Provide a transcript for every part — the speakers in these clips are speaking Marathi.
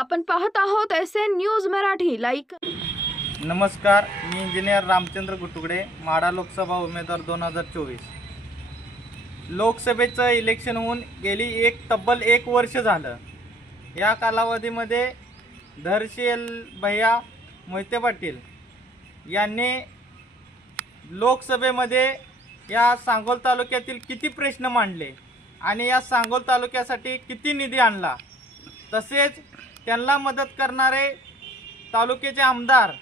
आपण पाहत आहोत S N news Marathi like नमस्कार मी इंजिनियर रामचंद्र गुटुगडे माडा लोकसभा उमेदवार दोन हजार चोवीस. लोकसभेचं इलेक्शन होऊन गेली एक तब्बल एक वर्ष झालं. या कालावधीमध्ये धरशील भैया मोहिते पाटील यांनी लोकसभेमध्ये या सांगोल तालुक्यातील किती प्रश्न मांडले आणि या सांगोल तालुक्यासाठी किती निधी आणला? तसेच त्यांना मदत करणारे तालुक्याचे आमदार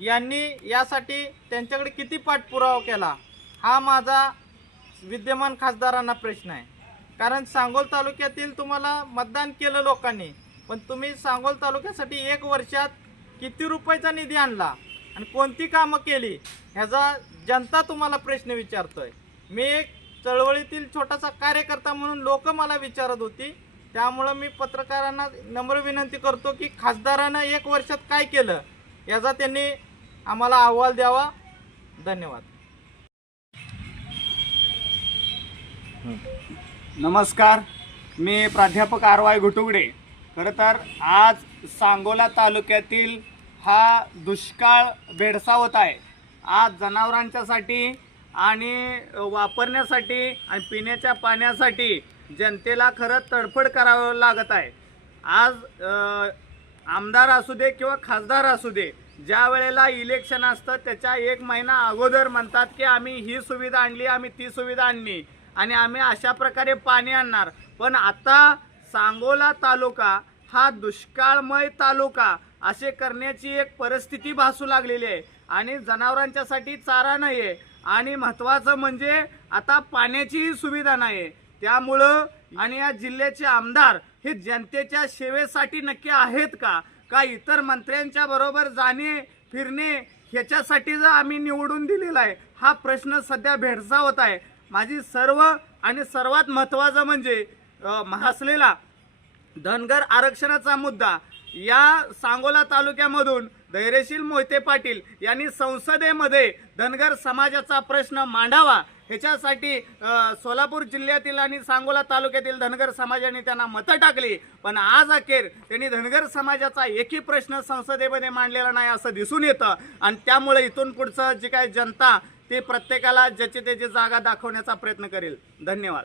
यांनी यासाठी त्यांच्याकडे किती पाठपुरावा केला हा माझा विद्यमान खासदारांना प्रश्न आहे. कारण सांगोल तालुक्यातील तुम्हाला मतदान केलं लोकांनी पण तुम्ही सांगोल तालुक्यासाठी एक वर्षात किती रुपयाचा निधी आणला आणि कोणती कामं केली ह्याचा जनता तुम्हाला प्रश्न विचारतोय. मी एक चळवळीतील छोटासा कार्यकर्ता म्हणून लोक मला विचारत होती त्यामुळं मी पत्रकारांना नम्र विनंती करतो की खासदारानं एक वर्षात काय केलं याचा त्यांनी आम्हाला अहवाल द्यावा. धन्यवाद. नमस्कार मी प्राध्यापक आर वाय घुटुगडे. खरं तर आज सांगोला तालुक्यातील हा दुष्काळ भेडसावत आहे. आज जनावरांच्यासाठी आणि वापरण्यासाठी आणि पिण्याच्या पाण्यासाठी जनतेला खरं तडफड करावं लागत आहे. आज आमदार असू दे किंवा खासदार असू दे ज्या वेळेला इलेक्शन असतं त्याच्या एक महिना अगोदर म्हणतात की आम्ही ही सुविधा आणली आम्ही ती सुविधा आणली आणि आम्ही अशा प्रकारे पाणी आणणार. पण आता सांगोला तालुका हा दुष्काळमय तालुका असे करण्याची एक परिस्थिती भासू लागलेली आहे आणि जनावरांच्यासाठी चारा नाही आहे आणि महत्त्वाचं म्हणजे आता पाण्याचीही सुविधा नाही आहे त्यामुळं आणि या जिल्ह्याचे आमदार हे जनतेच्या सेवेसाठी नक्की आहेत का? का इतर मंत्र्यांच्या बरोबर जाणे फिरणे ह्याच्यासाठी जर आम्ही निवडून दिलेला आहे हा प्रश्न सध्या भेडसावत आहे. माझी सर्व आणि सर्वात महत्त्वाचं म्हणजे महासलेला धनगर आरक्षणाचा मुद्दा या सांगोला तालुक्यामधून धैर्यशील मोहिते पाटील यांनी संसदेमध्ये धनगर समाजाचा प्रश्न मांडावा ह्याच्यासाठी सोलापूर जिल्ह्यातील आणि सांगोला तालुक्यातील धनगर समाजाने त्यांना मतं टाकली. पण आज अखेर त्यांनी धनगर समाजाचा एकही प्रश्न संसदेमध्ये मांडलेला नाही असं दिसून येतं. आणि त्यामुळे इथून पुढचं जी काय जनता ती प्रत्येकाला ज्याची त्याची जागा दाखवण्याचा प्रयत्न करेल. धन्यवाद.